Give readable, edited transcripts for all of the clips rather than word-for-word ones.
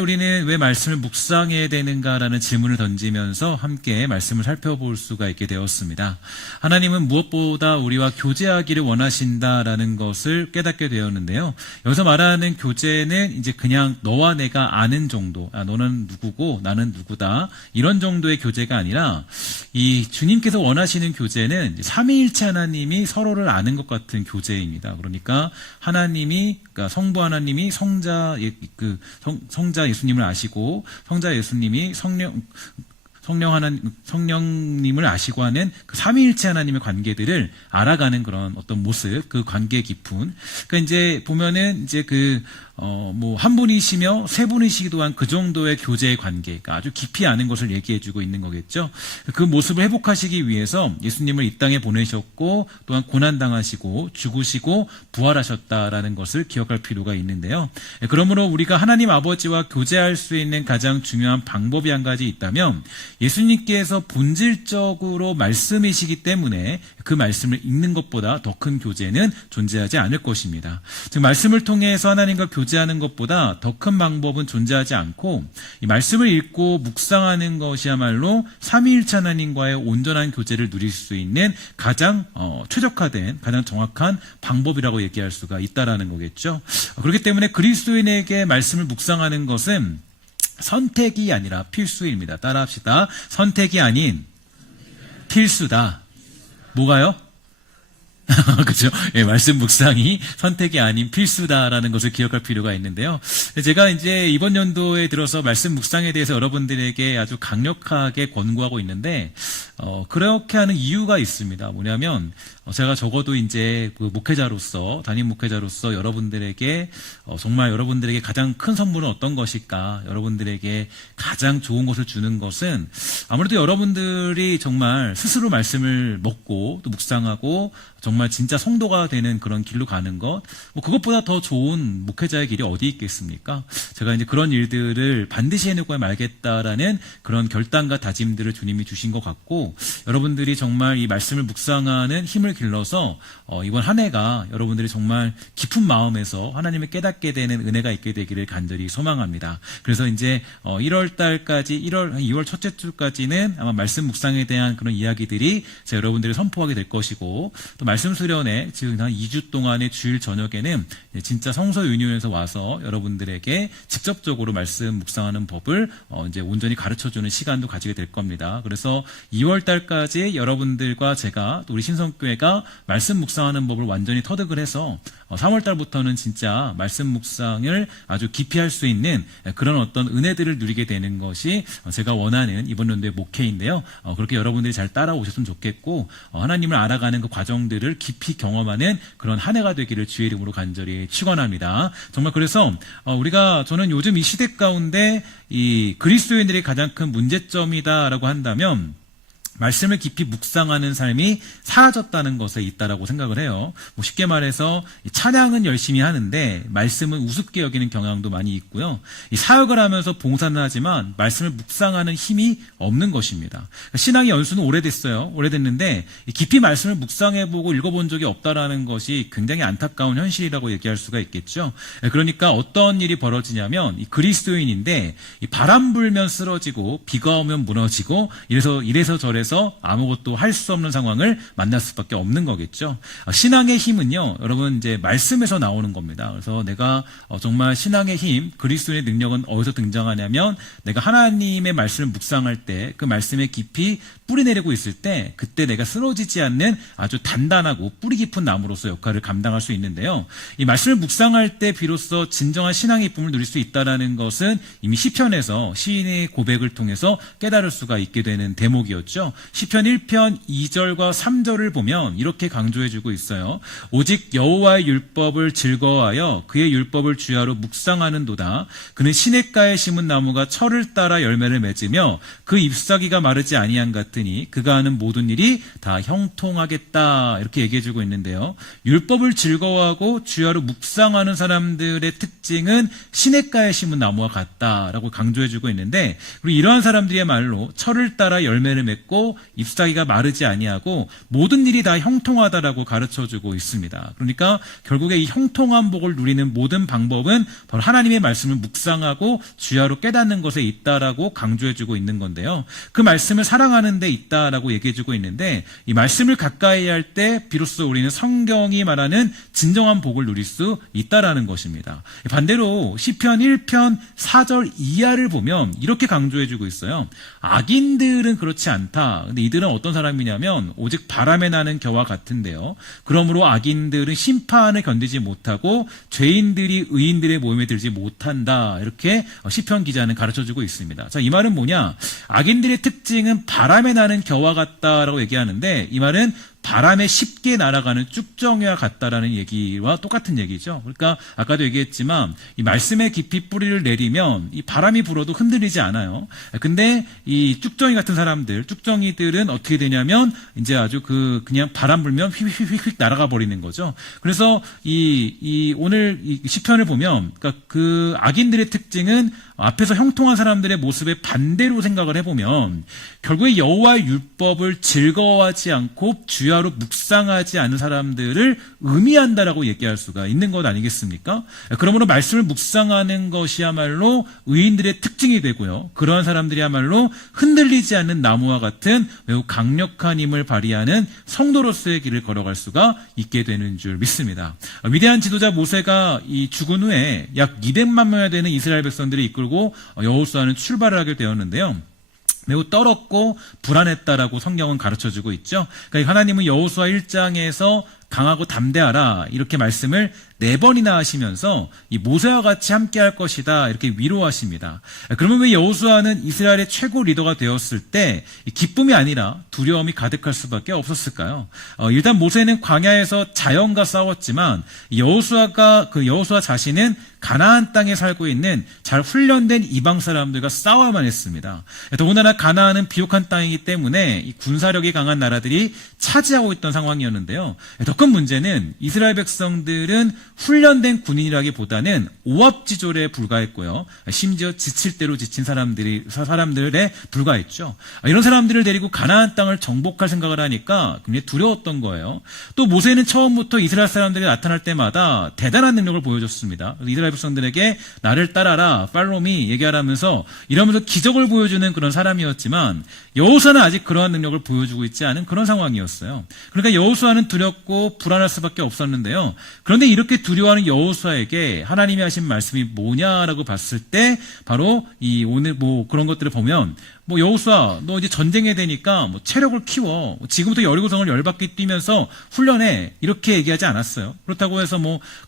우리는 왜 말씀을 묵상해야 되는가라는 질문을 던지면서 함께 말씀을 살펴볼 수가 있게 되었습니다. 하나님은 무엇보다 우리와 교제하기를 원하신다라는 것을 깨닫게 되었는데요. 여기서 말하는 교제는 이제 그냥 너와 내가 아는 정도, 너는 누구고 나는 누구다, 이런 정도의 교제가 아니라 이 주님께서 원하시는 교제는 삼위일체 하나님이 서로를 아는 것 같은 교제입니다. 그러니까 하나님이, 그러니까 성부 하나님이 성자 예수님을 아시고 성자 예수님이 성령님을 아시고 하는 그 삼위일체 하나님의 관계들을 알아가는 그런 어떤 모습, 그 관계 깊은. 그러니까 이제 보면은 이제 한 분이시며 세 분이시기도 한 그 정도의 교제의 관계, 그러니까 아주 깊이 아는 것을 얘기해주고 있는 거겠죠. 그 모습을 회복하시기 위해서 예수님을 이 땅에 보내셨고, 또한 고난당하시고, 죽으시고, 부활하셨다라는 것을 기억할 필요가 있는데요. 그러므로 우리가 하나님 아버지와 교제할 수 있는 가장 중요한 방법이 한 가지 있다면, 예수님께서 본질적으로 말씀이시기 때문에 그 말씀을 읽는 것보다 더 큰 교제는 존재하지 않을 것입니다. 즉, 말씀을 통해서 하나님과 교제하는 것보다 더 큰 방법은 존재하지 않고, 이 말씀을 읽고 묵상하는 것이야말로 삼위일체 하나님과의 온전한 교제를 누릴 수 있는 가장 최적화된, 가장 정확한 방법이라고 얘기할 수가 있다라는 거겠죠. 그렇기 때문에 그리스도인에게 말씀을 묵상하는 것은 선택이 아니라 필수입니다. 따라합시다. 선택이 아닌 필수다. 뭐가요? 그렇죠. 예, 말씀 묵상이 선택이 아닌 필수다라는 것을 기억할 필요가 있는데요. 제가 이제 이번 연도에 들어서 말씀 묵상에 대해서 여러분들에게 아주 강력하게 권고하고 있는데, 그렇게 하는 이유가 있습니다. 뭐냐면, 제가 적어도 이제 그 목회자로서, 담임 목회자로서 여러분들에게, 정말 여러분들에게 가장 큰 선물은 어떤 것일까? 여러분들에게 가장 좋은 것을 주는 것은 아무래도 여러분들이 정말 스스로 말씀을 먹고 또 묵상하고 정말 진짜 성도가 되는 그런 길로 가는 것, 그것보다 더 좋은 목회자의 길이 어디 있겠습니까? 제가 이제 그런 일들을 반드시 해내고 말겠다라는 그런 결단과 다짐들을 주님이 주신 것 같고, 여러분들이 정말 이 말씀을 묵상하는 힘을 길러서 이번 한 해가 여러분들이 정말 깊은 마음에서 하나님을 깨닫게 되는 은혜가 있게 되기를 간절히 소망합니다. 그래서 이제 1월 달까지, 2월 첫째 주까지는 아마 말씀 묵상에 대한 그런 이야기들이 제가 여러분들이 선포하게 될 것이고, 또 말씀 수련회 지금 한 2주 동안의 주일 저녁에는 진짜 성서 유니온에서 와서 여러분들에게 직접적으로 말씀 묵상하는 법을 이제 온전히 가르쳐주는 시간도 가지게 될 겁니다. 그래서 2월 달까지 여러분들과 제가, 또 우리 신성교회가 말씀 묵상하는 법을 완전히 터득을 해서 3월 달부터는 진짜 말씀 묵상을 아주 깊이 할 수 있는 그런 어떤 은혜들을 누리게 되는 것이 제가 원하는 이번 연도의 목회인데요. 그렇게 여러분들이 잘 따라오셨으면 좋겠고, 하나님을 알아가는 그 과정들을 깊이 경험하는 그런 한 해가 되기를 주의 이름으로 간절히 축원합니다. 정말 그래서 저는 요즘 이 시대 가운데 이 그리스도인들의 가장 큰 문제점이다라고 한다면, 말씀을 깊이 묵상하는 삶이 사라졌다는 것에 있다라고 생각을 해요. 쉽게 말해서 찬양은 열심히 하는데 말씀은 우습게 여기는 경향도 많이 있고요. 이 사역을 하면서 봉사는 하지만 말씀을 묵상하는 힘이 없는 것입니다. 신앙의 연수는 오래됐는데 깊이 말씀을 묵상해보고 읽어본 적이 없다라는 것이 굉장히 안타까운 현실이라고 얘기할 수가 있겠죠. 그러니까 어떤 일이 벌어지냐면, 이 그리스도인인데 이 바람 불면 쓰러지고 비가 오면 무너지고 이래서 저래서 아무것도 할 수 없는 상황을 만날 수밖에 없는 거겠죠. 신앙의 힘은요, 여러분 이제 말씀에서 나오는 겁니다. 그래서 내가 정말 신앙의 힘, 그리스도의 능력은 어디서 등장하냐면, 내가 하나님의 말씀을 묵상할 때 그 말씀에 깊이 뿌리 내리고 있을 때, 그때 내가 쓰러지지 않는 아주 단단하고 뿌리 깊은 나무로서 역할을 감당할 수 있는데요. 이 말씀을 묵상할 때 비로소 진정한 신앙의 기쁨을 누릴 수 있다는 것은 이미 시편에서 시인의 고백을 통해서 깨달을 수가 있게 되는 대목이었죠. 시편 1편 2절과 3절을 보면 이렇게 강조해주고 있어요. 오직 여호와의 율법을 즐거워하여 그의 율법을 주야로 묵상하는도다. 그는 시냇가에 심은 나무가 철을 따라 열매를 맺으며 그 잎사귀가 마르지 아니한 같으니 그가 하는 모든 일이 다 형통하겠다. 이렇게 얘기해주고 있는데요. 율법을 즐거워하고 주야로 묵상하는 사람들의 특징은 시냇가에 심은 나무와 같다라고 강조해주고 있는데, 그리고 이러한 사람들이야말로 철을 따라 열매를 맺고 아니하고 잎사귀가 마르지 아니하고 모든 일이 다 형통하다라고 가르쳐주고 있습니다. 그러니까 결국에 이 형통한 복을 누리는 모든 방법은 바로 하나님의 말씀을 묵상하고 주야로 깨닫는 것에 있다라고 강조해주고 있는 건데요. 그 말씀을 사랑하는 데 있다라고 얘기해주고 있는데 이 말씀을 가까이 할 때 비로소 우리는 성경이 말하는 진정한 복을 누릴 수 있다라는 것입니다. 반대로 시편 1편 4절 이하를 보면 이렇게 강조해주고 있어요. 악인들은 그렇지 않다. 근데 이들은 어떤 사람이냐면 오직 바람에 나는 겨와 같은데요. 그러므로 악인들은 심판을 견디지 못하고 죄인들이 의인들의 모임에 들지 못한다. 이렇게 시편 기자는 가르쳐주고 있습니다. 자, 이 말은 뭐냐? 악인들의 특징은 바람에 나는 겨와 같다라고 얘기하는데 이 말은 바람에 쉽게 날아가는 쭉정이와 같다라는 얘기와 똑같은 얘기죠. 그러니까 아까도 얘기했지만 이 말씀에 깊이 뿌리를 내리면 이 바람이 불어도 흔들리지 않아요. 근데 이 쭉정이 같은 사람들, 쭉정이들은 어떻게 되냐면 이제 아주 그냥 바람 불면 휙휙휙휙 날아가 버리는 거죠. 그래서 오늘 이 시편을 보면 그러니까 그 악인들의 특징은 앞에서 형통한 사람들의 모습에 반대로 생각을 해보면 결국에 여호와의 율법을 즐거워하지 않고 주야로 묵상하지 않은 사람들을 의미한다라고 얘기할 수가 있는 것 아니겠습니까? 그러므로 말씀을 묵상하는 것이야말로 의인들의 특징이 되고요. 그러한 사람들이야말로 흔들리지 않는 나무와 같은 매우 강력한 힘을 발휘하는 성도로서의 길을 걸어갈 수가 있게 되는 줄 믿습니다. 위대한 지도자 모세가 이 죽은 후에 약 200만 명이 되는 이스라엘 백성들을 이끌고 여호수아는 출발을 하게 되었는데요. 매우 떨었고 불안했다라고 성경은 가르쳐주고 있죠. 그러니까 하나님은 여호수아 1장에서 강하고 담대하라 이렇게 말씀을 4번이나 하시면서 이 모세와 같이 함께 할 것이다 이렇게 위로하십니다. 그러면 왜 여호수아는 이스라엘의 최고 리더가 되었을 때 기쁨이 아니라 두려움이 가득할 수밖에 없었을까요? 일단 모세는 광야에서 자연과 싸웠지만 여호수아 자신은 가나안 땅에 살고 있는 잘 훈련된 이방 사람들과 싸워야만 했습니다. 더군다나 가나안은 비옥한 땅이기 때문에 이 군사력이 강한 나라들이 차지하고 있던 상황이었는데요. 더 큰 문제는 이스라엘 백성들은 훈련된 군인이라기보다는 오합지졸에 불과했고요. 심지어 지칠 대로 지친 사람들에 불과했죠. 이런 사람들을 데리고 가나안 땅을 정복할 생각을 하니까 굉장히 두려웠던 거예요. 또 모세는 처음부터 이스라엘 사람들이 나타날 때마다 대단한 능력을 보여줬습니다. 이스라엘 백성들에게 나를 따라라, 팔로미 얘기하라면서 이러면서 기적을 보여주는 그런 사람이었지만 여호수아는 아직 그러한 능력을 보여주고 있지 않은 그런 상황이었어요. 그러니까 여호수아는 두렵고 불안할 수밖에 없었는데요. 그런데 이렇게 두려워하는 여호수아에게 하나님이 하신 말씀이 뭐냐라고 봤을 때 바로 이 오늘 그런 것들을 보면 여호수아 너 이제 전쟁해야 되니까 체력을 키워. 지금부터 여리고성을 10바퀴 뛰면서 훈련해. 이렇게 얘기하지 않았어요. 그렇다고 해서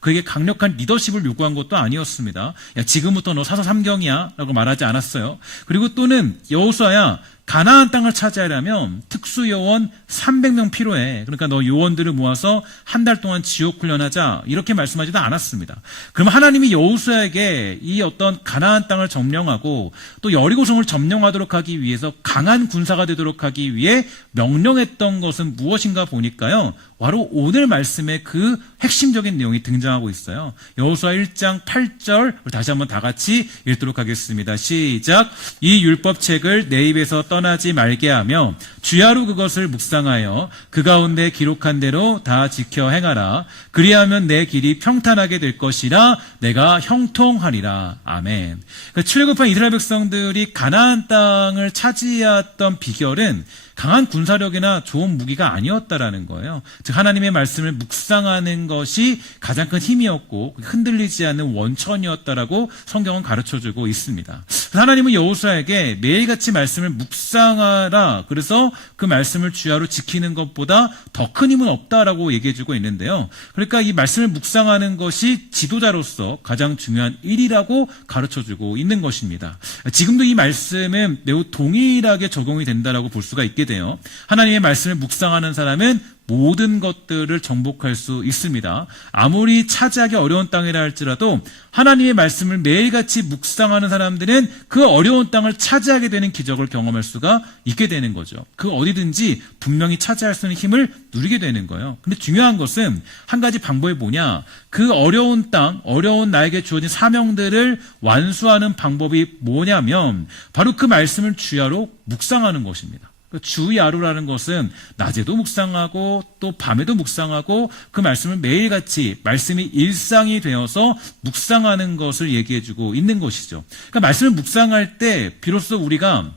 그에게 강력한 리더십을 요구한 것도 아니었습니다. 야, 지금부터 너 사서 삼경이야 라고 말하지 않았어요. 그리고 또는 여호수아야 가나안 땅을 차지하려면 특수 요원 300명 필요해. 그러니까 너 요원들을 모아서 한 달 동안 지옥 훈련하자. 이렇게 말씀하지도 않았습니다. 그럼 하나님이 여호수아에게 이 어떤 가나안 땅을 점령하고 또 여리고성을 점령하도록 하기 위해서 강한 군사가 되도록 하기 위해 명령했던 것은 무엇인가 보니까요. 바로 오늘 말씀의 그 핵심적인 내용이 등장하고 있어요. 여호수아 1장 8절 다시 한번 다 같이 읽도록 하겠습니다. 시작. 이 율법책을 내 입에서 떠나지 말게 하며 주야로 그것을 묵상하여 그 가운데 기록한 대로 다 지켜 행하라. 그리하면 내 길이 평탄하게 될 것이라 내가 형통하리라. 아멘. 출애굽한 이스라엘 백성들이 가나안 땅을 차지했던 비결은 강한 군사력이나 좋은 무기가 아니었다라는 거예요. 즉 하나님의 말씀을 묵상하는 것이 가장 큰 힘이었고 흔들리지 않는 원천이었다라고 성경은 가르쳐주고 있습니다. 하나님은 여호수아에게 매일같이 말씀을 묵상하라. 그래서 그 말씀을 주야로 지키는 것보다 더 큰 힘은 없다라고 얘기해주고 있는데요. 그러니까 이 말씀을 묵상하는 것이 지도자로서 가장 중요한 일이라고 가르쳐주고 있는 것입니다. 지금도 이 말씀은 매우 동일하게 적용이 된다라고 볼 수가 있게 돼요. 하나님의 말씀을 묵상하는 사람은 모든 것들을 정복할 수 있습니다. 아무리 차지하기 어려운 땅이라 할지라도 하나님의 말씀을 매일같이 묵상하는 사람들은 그 어려운 땅을 차지하게 되는 기적을 경험할 수가 있게 되는 거죠. 그 어디든지 분명히 차지할 수 있는 힘을 누리게 되는 거예요. 근데 중요한 것은 한 가지 방법이 뭐냐? 그 어려운 땅, 어려운 나에게 주어진 사명들을 완수하는 방법이 뭐냐면 바로 그 말씀을 주야로 묵상하는 것입니다. 주야루라는 것은 낮에도 묵상하고 또 밤에도 묵상하고 그 말씀을 매일같이 말씀이 일상이 되어서 묵상하는 것을 얘기해주고 있는 것이죠. 그러니까 말씀을 묵상할 때 비로소 우리가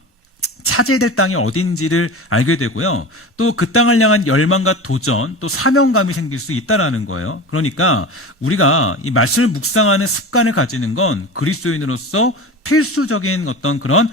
차지해야 될 땅이 어딘지를 알게 되고요. 또 그 땅을 향한 열망과 도전, 또 사명감이 생길 수 있다라는 거예요. 그러니까 우리가 이 말씀을 묵상하는 습관을 가지는 건 그리스도인으로서 필수적인 어떤 그런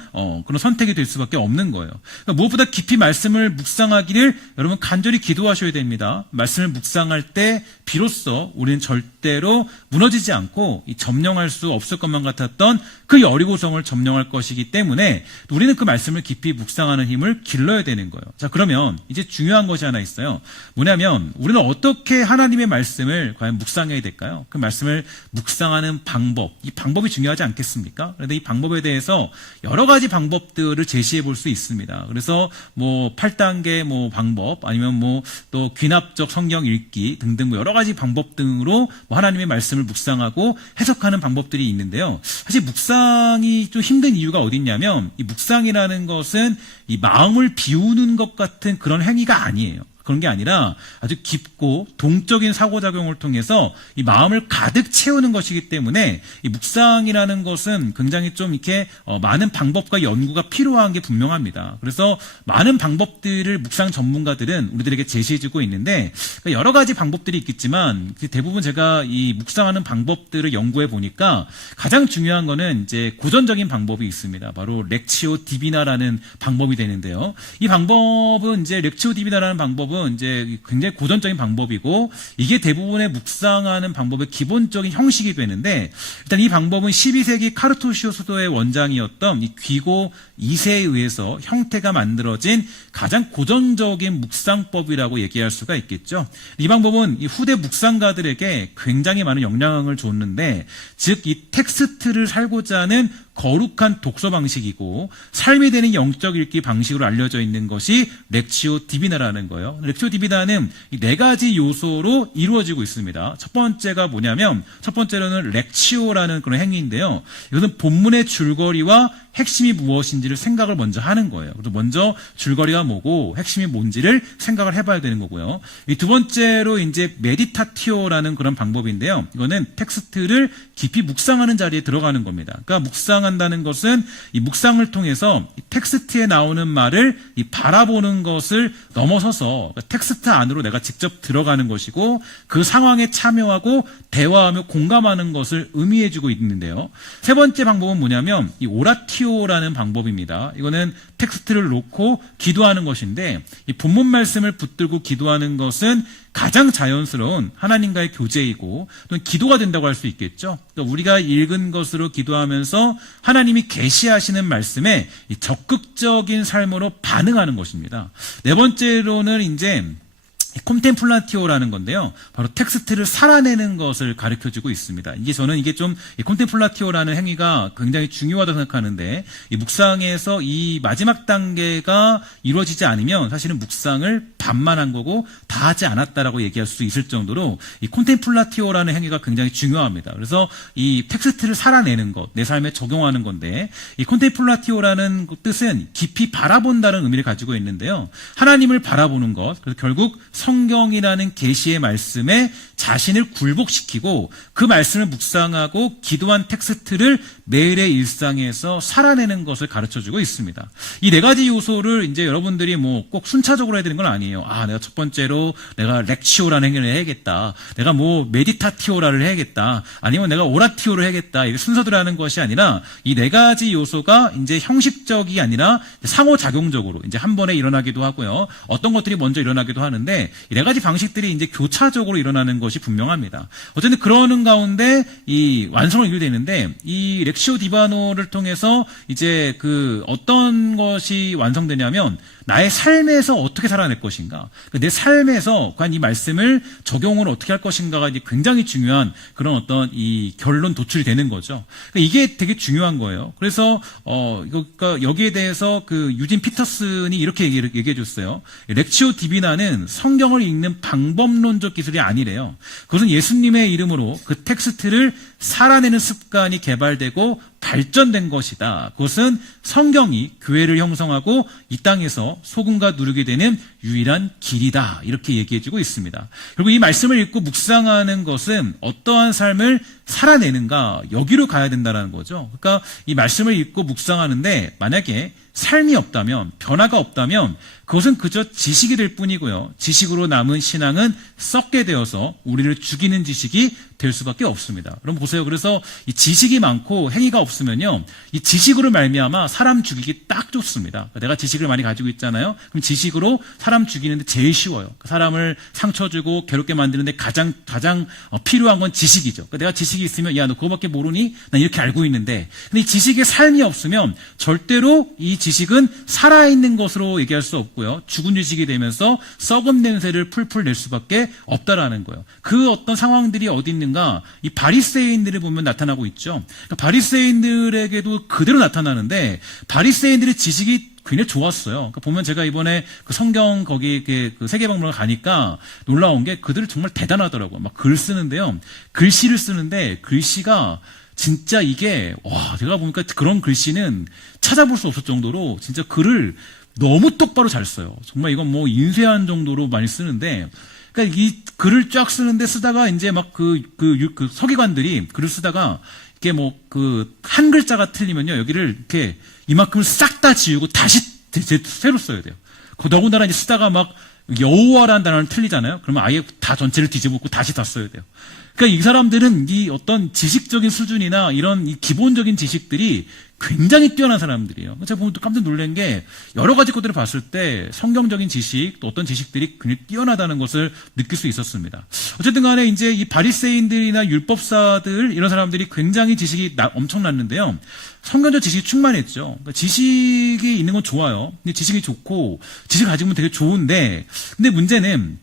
선택이 될 수밖에 없는 거예요. 그러니까 무엇보다 깊이 말씀을 묵상하기를 여러분 간절히 기도하셔야 됩니다. 말씀을 묵상할 때 비로소 우리는 절대로 무너지지 않고 점령할 수 없을 것만 같았던 그 여리고성을 점령할 것이기 때문에 우리는 그 말씀을 깊이 묵상하는 힘을 길러야 되는 거예요. 자, 그러면 이제 중요한 것이 하나 있어요. 뭐냐면 우리는 어떻게 하나님의 말씀을 과연 묵상해야 될까요? 그 말씀을 묵상하는 방법, 이 방법이 중요하지 않겠습니까? 그런데 이 방법에 대해서 여러 가지 방법들을 제시해 볼 수 있습니다. 그래서 뭐 8단계 방법, 아니면 또 귀납적 성경 읽기 등등 여러 가지 방법 등으로 하나님의 말씀을 묵상하고 해석하는 방법들이 있는데요. 사실 묵상이 좀 힘든 이유가 어디 있냐면 이 묵상이라는 것은 이 마음을 비우는 것 같은 그런 행위가 아니에요. 그런 게 아니라 아주 깊고 동적인 사고작용을 통해서 이 마음을 가득 채우는 것이기 때문에 이 묵상이라는 것은 굉장히 좀 이렇게 많은 방법과 연구가 필요한 게 분명합니다. 그래서 많은 방법들을 묵상 전문가들은 우리들에게 제시해주고 있는데 여러 가지 방법들이 있겠지만 대부분 제가 이 묵상하는 방법들을 연구해 보니까 가장 중요한 거는 이제 고전적인 방법이 있습니다. 바로 렉치오 디비나라는 방법이 되는데요. 이 방법은 이제 렉치오 디비나라는 방법은 이제 굉장히 고전적인 방법이고 이게 대부분의 묵상하는 방법의 기본적인 형식이 되는데 일단 이 방법은 12세기 카르토시오 수도의 원장이었던 이 귀고 2세에 의해서 형태가 만들어진 가장 고전적인 묵상법이라고 얘기할 수가 있겠죠. 이 방법은 이 후대 묵상가들에게 굉장히 많은 영향을 줬는데 즉 이 텍스트를 살고자 하는 거룩한 독서 방식이고 삶이 되는 영적 읽기 방식으로 알려져 있는 것이 렉치오 디비나라는 거예요. 렉치오 디비나는 이 4가지 요소로 이루어지고 있습니다. 첫 번째가 뭐냐면 첫 번째로는 렉치오라는 그런 행위인데요. 이것은 본문의 줄거리와 핵심이 무엇인지를 생각을 먼저 하는 거예요. 그래서 먼저 줄거리가 뭐고 핵심이 뭔지를 생각을 해봐야 되는 거고요. 이 두 번째로 이제 메디타티오라는 그런 방법인데요. 이거는 텍스트를 깊이 묵상하는 자리에 들어가는 겁니다. 그러니까 묵상한다는 것은 이 묵상을 통해서 이 텍스트에 나오는 말을 이 바라보는 것을 넘어서서 텍스트 안으로 내가 직접 들어가는 것이고 그 상황에 참여하고 대화하며 공감하는 것을 의미해주고 있는데요. 세 번째 방법은 뭐냐면 이 오라티오라는 방법입니다. 이거는 텍스트를 놓고 기도하는 것인데 이 본문 말씀을 붙들고 기도하는 것은 가장 자연스러운 하나님과의 교제이고 또는 기도가 된다고 할 수 있겠죠. 그러니까 우리가 읽은 것으로 기도하면서 하나님이 계시하시는 말씀에 이 적극적인 삶으로 반응하는 것입니다. 네 번째로는 이제 콤템플라티오라는 건데요. 바로 텍스트를 살아내는 것을 가르쳐주고 있습니다. 저는 이게 좀 콤템플라티오라는 행위가 굉장히 중요하다고 생각하는데 이 묵상에서 이 마지막 단계가 이루어지지 않으면 사실은 묵상을 반만 한 거고 다 하지 않았다라고 얘기할 수 있을 정도로 이 콤템플라티오라는 행위가 굉장히 중요합니다. 그래서 이 텍스트를 살아내는 것, 내 삶에 적용하는 건데 이 콤템플라티오라는 뜻은 깊이 바라본다는 의미를 가지고 있는데요. 하나님을 바라보는 것, 그래서 결국 성경이라는 계시의 말씀에 자신을 굴복시키고 그 말씀을 묵상하고 기도한 텍스트를 매일의 일상에서 살아내는 것을 가르쳐주고 있습니다. 이 4가지 요소를 이제 여러분들이 꼭 순차적으로 해야 되는 건 아니에요. 내가 첫 번째로 내가 렉치오라는 행위를 해야겠다. 내가 메디타티오라를 해야겠다. 아니면 내가 오라티오를 해야겠다. 이게 순서대로 하는 것이 아니라 이 4가지 요소가 이제 형식적이 아니라 상호작용적으로 이제 한 번에 일어나기도 하고요. 어떤 것들이 먼저 일어나기도 하는데 이 4가지 방식들이 이제 교차적으로 일어나는 것이 분명합니다. 어쨌든 그러는 가운데 이 완성을 이루게 되는데 이 렉시오 디바노를 통해서 이제 어떤 것이 완성되냐면 나의 삶에서 어떻게 살아낼 것인가, 내 삶에서 과연 이 말씀을 적용을 어떻게 할 것인가가 이제 굉장히 중요한 그런 어떤 이 결론 도출이 되는 거죠. 이게 되게 중요한 거예요. 그래서 여기에 대해서 유진 피터슨이 이렇게 얘기해 줬어요. 렉치오 디비나는 성경 성경을 읽는 방법론적 기술이 아니래요. 그것은 예수님의 이름으로 그 텍스트를 살아내는 습관이 개발되고 발전된 것이다. 그것은 성경이 교회를 형성하고 이 땅에서 소금과 누룩이 되는 유일한 길이다. 이렇게 얘기해주고 있습니다. 그리고 이 말씀을 읽고 묵상하는 것은 어떠한 삶을 살아내는가 여기로 가야 된다는 거죠. 그러니까 이 말씀을 읽고 묵상하는데 만약에 삶이 없다면, 변화가 없다면 그것은 그저 지식이 될 뿐이고요. 지식으로 남은 신앙은 썩게 되어서 우리를 죽이는 지식이 될 수밖에 없습니다. 여러분 보세요. 그래서 이 지식이 많고 행위가 없으면요, 이 지식으로 말미암아 사람 죽이기 딱 좋습니다. 내가 지식을 많이 가지고 있잖아요. 그럼 지식으로 사람 죽이는데 제일 쉬워요. 사람을 상처 주고 괴롭게 만드는데 가장 필요한 건 지식이죠. 그러니까 내가 지식이 있으면 야, 너 그거밖에 모르니? 난 이렇게 알고 있는데, 근데 이 지식의 삶이 없으면 절대로 이 지식은 살아있는 것으로 얘기할 수 없고요. 죽은 지식이 되면서 썩은 냄새를 풀풀 낼 수밖에 없다라는 거예요. 그 어떤 상황들이 어디 있는가? 이 바리새인들을 보면 나타나고 있죠. 그러니까 바리새인들에게도 그대로 나타나는데 바리새인들의 지식이 굉장히 좋았어요. 그러니까 보면 제가 이번에 그 성경 거기 그 세계박물관 가니까 놀라운 게 그들은 정말 대단하더라고요. 막 글 쓰는데요. 글씨를 쓰는데 글씨가 진짜 이게 와, 제가 보니까 그런 글씨는 찾아볼 수 없을 정도로 진짜 글을 너무 똑바로 잘 써요. 정말 이건 뭐 인쇄한 정도로 많이 쓰는데, 그러니까 이 글을 쫙 쓰는데 쓰다가 이제 막 그 서기관들이 글을 쓰다가 이게 뭐 그 한 글자가 틀리면요, 여기를 이렇게 이만큼을 싹 다 지우고 다시 새로 써야 돼요. 더군다나 이제 쓰다가 막 여호와라는 단어는 틀리잖아요. 그러면 아예 다 전체를 뒤집고 다시 다 써야 돼요. 그러니까 이 사람들은 이 어떤 지식적인 수준이나 이런 이 기본적인 지식들이 굉장히 뛰어난 사람들이에요. 제가 보면 또 깜짝 놀란 게 여러 가지 것들을 봤을 때 성경적인 지식, 또 어떤 지식들이 굉장히 뛰어나다는 것을 느낄 수 있었습니다. 어쨌든 간에 이제 이 바리새인들이나 율법사들 이런 사람들이 굉장히 지식이 엄청났는데요. 성경적 지식이 충만했죠. 그러니까 지식이 있는 건 좋아요. 근데 지식이 좋고 지식을 가지면 되게 좋은데, 근데 문제는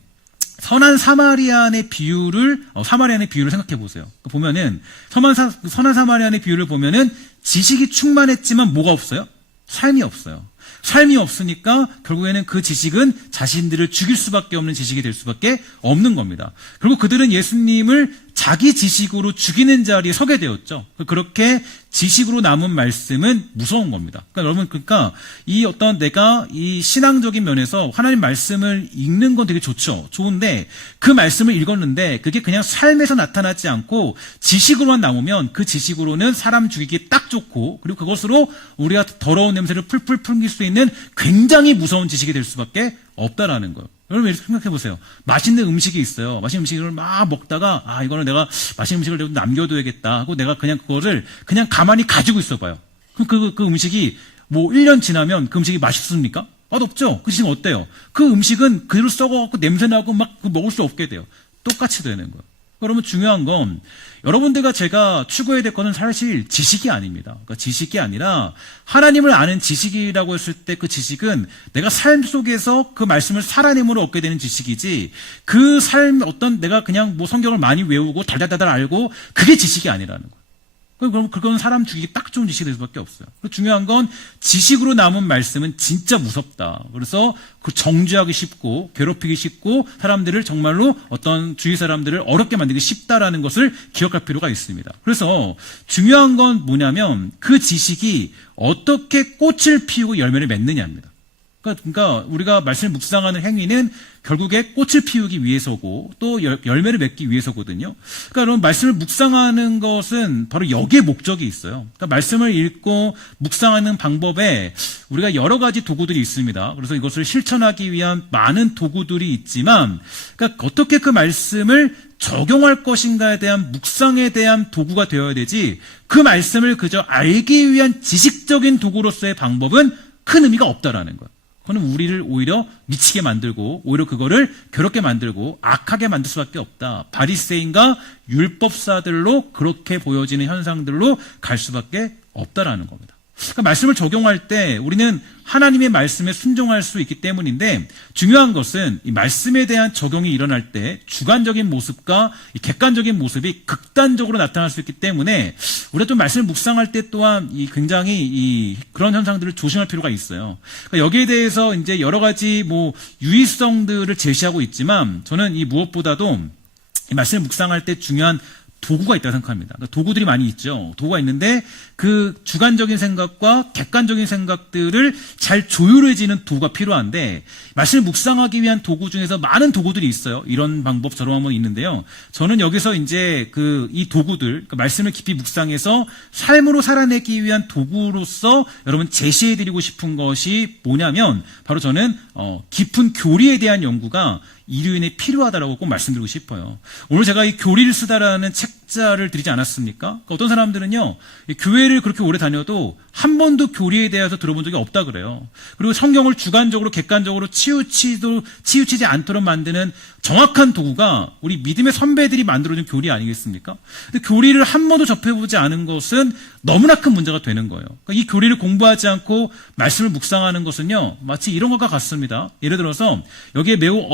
선한 사마리안의 비유를 생각해 보세요. 보면은 선한 사마리안의 비유를 보면은 지식이 충만했지만 뭐가 없어요? 삶이 없어요. 삶이 없으니까 결국에는 그 지식은 자신들을 죽일 수밖에 없는 지식이 될 수밖에 없는 겁니다. 그리고 그들은 예수님을 자기 지식으로 죽이는 자리에 서게 되었죠. 그렇게 지식으로 남은 말씀은 무서운 겁니다. 그러니까 여러분, 그러니까 이 어떤 내가 이 신앙적인 면에서 하나님 말씀을 읽는 건 되게 좋죠. 좋은데 그 말씀을 읽었는데 그게 그냥 삶에서 나타나지 않고 지식으로만 나오면 그 지식으로는 사람 죽이기 딱 좋고, 그리고 그것으로 우리가 더러운 냄새를 풀풀 풍길 수 있는 굉장히 무서운 지식이 될 수밖에 없다라는 거예요. 여러분 이렇게 생각해 보세요. 맛있는 음식이 있어요. 맛있는 음식을 막 먹다가 이거는 내가 맛있는 음식을 좀 남겨둬야겠다 하고 내가 그냥 그거를 그냥 가만히 가지고 있어 봐요. 그럼 그 음식이 뭐 1년 지나면 그 음식이 맛있습니까? 맛없죠. 그 지금 어때요? 그 음식은 그대로 썩어갖고 냄새나고 막 먹을 수 없게 돼요. 똑같이 되는 거예요. 그러면 중요한 건 여러분들과 제가 추구해야 될 것은 사실 지식이 아닙니다. 그러니까 지식이 아니라 하나님을 아는 지식이라고 했을 때 그 지식은 내가 삶 속에서 그 말씀을 살아내므로 얻게 되는 지식이지, 그 삶 어떤 내가 그냥 뭐 성경을 많이 외우고 달달달달 알고 그게 지식이 아니라는 거예요. 그럼 그건 사람 죽이기 딱 좋은 지식이 될 수밖에 없어요. 중요한 건 지식으로 남은 말씀은 진짜 무섭다. 그래서 그 정죄하기 쉽고 괴롭히기 쉽고 사람들을 정말로 어떤 주위 사람들을 어렵게 만들기 쉽다라는 것을 기억할 필요가 있습니다. 그래서 중요한 건 뭐냐면 그 지식이 어떻게 꽃을 피우고 열매를 맺느냐입니다. 그러니까 우리가 말씀을 묵상하는 행위는 결국에 꽃을 피우기 위해서고 또 열매를 맺기 위해서거든요. 그러니까 여러분, 말씀을 묵상하는 것은 바로 여기에 목적이 있어요. 그러니까 말씀을 읽고 묵상하는 방법에 우리가 여러 가지 도구들이 있습니다. 그래서 이것을 실천하기 위한 많은 도구들이 있지만, 그러니까 어떻게 그 말씀을 적용할 것인가에 대한 묵상에 대한 도구가 되어야 되지, 그 말씀을 그저 알기 위한 지식적인 도구로서의 방법은 큰 의미가 없다라는 거예요. 그거는 우리를 오히려 미치게 만들고 오히려 그거를 괴롭게 만들고 악하게 만들 수밖에 없다. 바리새인과 율법사들로 그렇게 보여지는 현상들로 갈 수밖에 없다라는 겁니다. 그러니까 말씀을 적용할 때 우리는 하나님의 말씀에 순종할 수 있기 때문인데, 중요한 것은 이 말씀에 대한 적용이 일어날 때 주관적인 모습과 이 객관적인 모습이 극단적으로 나타날 수 있기 때문에 우리가 좀 말씀을 묵상할 때 또한 굉장히 그런 현상들을 조심할 필요가 있어요. 그러니까 여기에 대해서 이제 여러 가지 유의성들을 제시하고 있지만, 저는 이 무엇보다도 이 말씀을 묵상할 때 중요한 도구가 있다고 생각합니다. 그러니까 도구들이 많이 있죠. 도구가 있는데 그 주관적인 생각과 객관적인 생각들을 잘 조율해지는 도구가 필요한데, 말씀을 묵상하기 위한 도구 중에서 많은 도구들이 있어요. 이런 방법 저런 방법이 있는데요. 저는 여기서 이제 이 도구들, 그러니까 말씀을 깊이 묵상해서 삶으로 살아내기 위한 도구로서 여러분 제시해드리고 싶은 것이 뭐냐면, 바로 저는 깊은 교리에 대한 연구가 인류인에 필요하다라고 꼭 말씀드리고 싶어요. 오늘 제가 이 교리를 쓰다라는 책자를 드리지 않았습니까? 그러니까 어떤 사람들은요, 교회를 그렇게 오래 다녀도 한 번도 교리에 대해서 들어본 적이 없다 그래요. 그리고 성경을 주관적으로 객관적으로 치우치지 않도록 만드는 정확한 도구가 우리 믿음의 선배들이 만들어준 교리 아니겠습니까? 근데 교리를 한 번도 접해보지 않은 것은 너무나 큰 문제가 되는 거예요. 그러니까 이 교리를 공부하지 않고 말씀을 묵상하는 것은요, 마치 이런 것과 같습니다. 예를 들어서 여기에 매우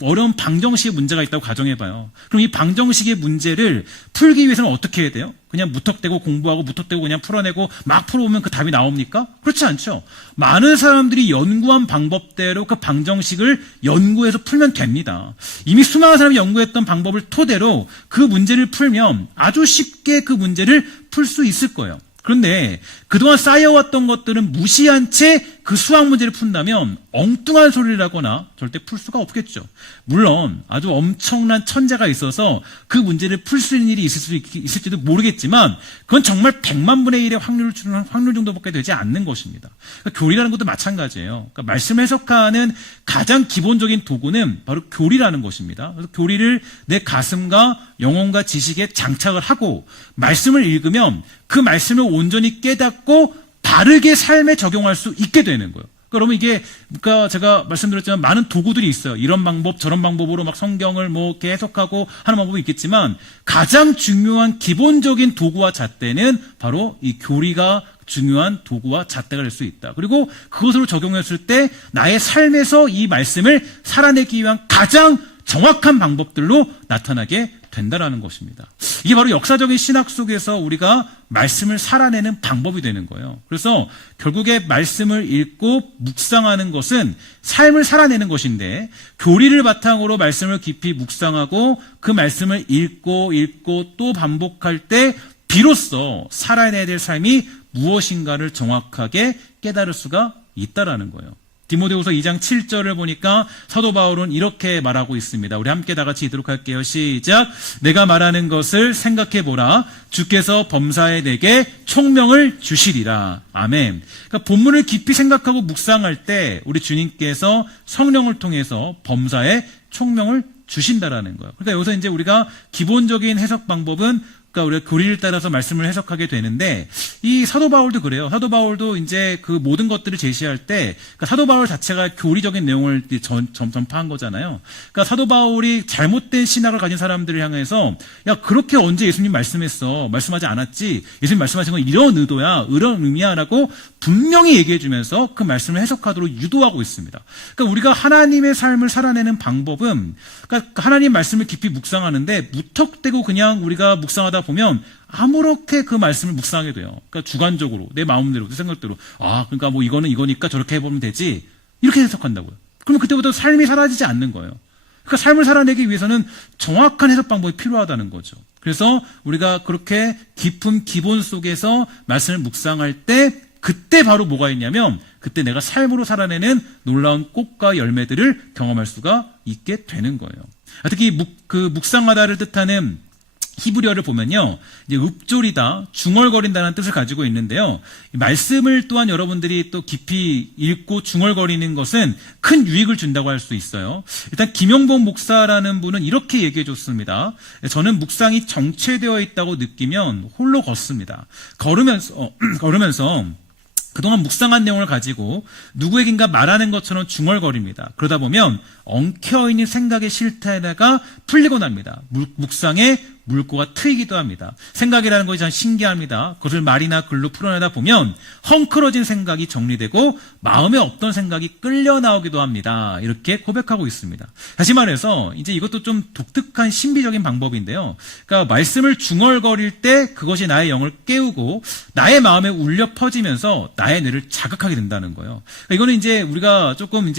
어려운 방정식의 문제가 있다고 가정해봐요. 그럼 이 방정식의 문제를 풀기 위해서는 어떻게 해야 돼요? 그냥 무턱대고 공부하고 무턱대고 그냥 풀어내고 막 풀어보면 그 답이 나옵니까? 그렇지 않죠. 많은 사람들이 연구한 방법대로 그 방정식을 연구해서 풀면 됩니다. 이미 수많은 사람이 연구했던 방법을 토대로 그 문제를 풀면 아주 쉽게 그 문제를 풀 수 있을 거예요. 그런데 그동안 쌓여왔던 것들은 무시한 채 그 수학 문제를 푼다면 엉뚱한 소리를 하거나 절대 풀 수가 없겠죠. 물론 아주 엄청난 천재가 있어서 그 문제를 풀 수 있는 일이 있을지도 모르겠지만, 그건 정말 100만 분의 1의 확률 정도밖에 되지 않는 것입니다. 그러니까 교리라는 것도 마찬가지예요. 그러니까 말씀을 해석하는 가장 기본적인 도구는 바로 교리라는 것입니다. 그래서 교리를 내 가슴과 영혼과 지식에 장착을 하고 말씀을 읽으면 그 말씀을 온전히 깨닫고 바르게 삶에 적용할 수 있게 되는 거예요. 그러면 그러니까 제가 말씀드렸지만 많은 도구들이 있어요. 이런 방법, 저런 방법으로 막 성경을 이렇게 해석하고 하는 방법이 있겠지만, 가장 중요한 기본적인 도구와 잣대는 바로 이 교리가 중요한 도구와 잣대가 될 수 있다. 그리고 그것으로 적용했을 때 나의 삶에서 이 말씀을 살아내기 위한 가장 정확한 방법들로 나타나게 된다라는 것입니다. 이게 바로 역사적인 신학 속에서 우리가 말씀을 살아내는 방법이 되는 거예요. 그래서 결국에 말씀을 읽고 묵상하는 것은 삶을 살아내는 것인데, 교리를 바탕으로 말씀을 깊이 묵상하고 그 말씀을 읽고 또 반복할 때 비로소 살아내야 될 삶이 무엇인가를 정확하게 깨달을 수가 있다라는 거예요. 디모데후서 2장 7절을 보니까 사도 바울은 이렇게 말하고 있습니다. 우리 함께 다 같이 읽도록 할게요. 시작. 내가 말하는 것을 생각해보라. 주께서 범사에 내게 총명을 주시리라. 아멘. 그러니까 본문을 깊이 생각하고 묵상할 때 우리 주님께서 성령을 통해서 범사에 총명을 주신다라는 거예요. 그러니까 여기서 이제 우리가 기본적인 해석 방법은, 그러니까 우리가 교리를 따라서 말씀을 해석하게 되는데, 이 사도 바울도 그래요. 사도 바울도 이제 그 모든 것들을 제시할 때, 그러니까 사도 바울 자체가 교리적인 내용을 전파한 거잖아요. 그러니까 사도 바울이 잘못된 신학을 가진 사람들을 향해서, 야, 그렇게 언제 예수님 말씀했어? 말씀하지 않았지? 예수님 말씀하신 건 이런 의도야, 이런 의미야라고 분명히 얘기해 주면서 그 말씀을 해석하도록 유도하고 있습니다. 그러니까 우리가 하나님의 삶을 살아내는 방법은, 그러니까 하나님 말씀을 깊이 묵상하는데 무턱대고 그냥 우리가 묵상하다 보면 아무렇게 그 말씀을 묵상하게 돼요. 그러니까 주관적으로 내 마음대로 내 생각대로, 그러니까 이거는 이거니까 저렇게 해보면 되지, 이렇게 해석한다고요. 그러면 그때부터 삶이 사라지지 않는 거예요. 그러니까 삶을 살아내기 위해서는 정확한 해석 방법이 필요하다는 거죠. 그래서 우리가 그렇게 깊은 기본 속에서 말씀을 묵상할 때, 그때 바로 뭐가 있냐면, 그때 내가 삶으로 살아내는 놀라운 꽃과 열매들을 경험할 수가 있게 되는 거예요. 특히 묵상하다를 뜻하는 히브리어를 보면요, 이제 읊조리다, 중얼거린다는 뜻을 가지고 있는데요. 말씀을 또한 여러분들이 또 깊이 읽고 중얼거리는 것은 큰 유익을 준다고 할 수 있어요. 일단 김영복 목사라는 분은 이렇게 얘기해 줬습니다. 저는 묵상이 정체되어 있다고 느끼면 홀로 걷습니다. 걸으면서 그동안 묵상한 내용을 가지고 누구에겐가 말하는 것처럼 중얼거립니다. 그러다 보면 엉켜있는 생각의 실타래가 풀리고 납니다. 묵상에 물고가 트이기도 합니다. 생각이라는 것이 참 신기합니다. 그것을 말이나 글로 풀어내다 보면 헝클어진 생각이 정리되고 마음에 없던 생각이 끌려 나오기도 합니다. 이렇게 고백하고 있습니다. 다시 말해서 이제 이것도 좀 독특한 신비적인 방법인데요. 그러니까 말씀을 중얼거릴 때 그것이 나의 영을 깨우고 나의 마음에 울려 퍼지면서 나의 뇌를 자극하게 된다는 거예요. 그러니까 이거는 이제 우리가 조금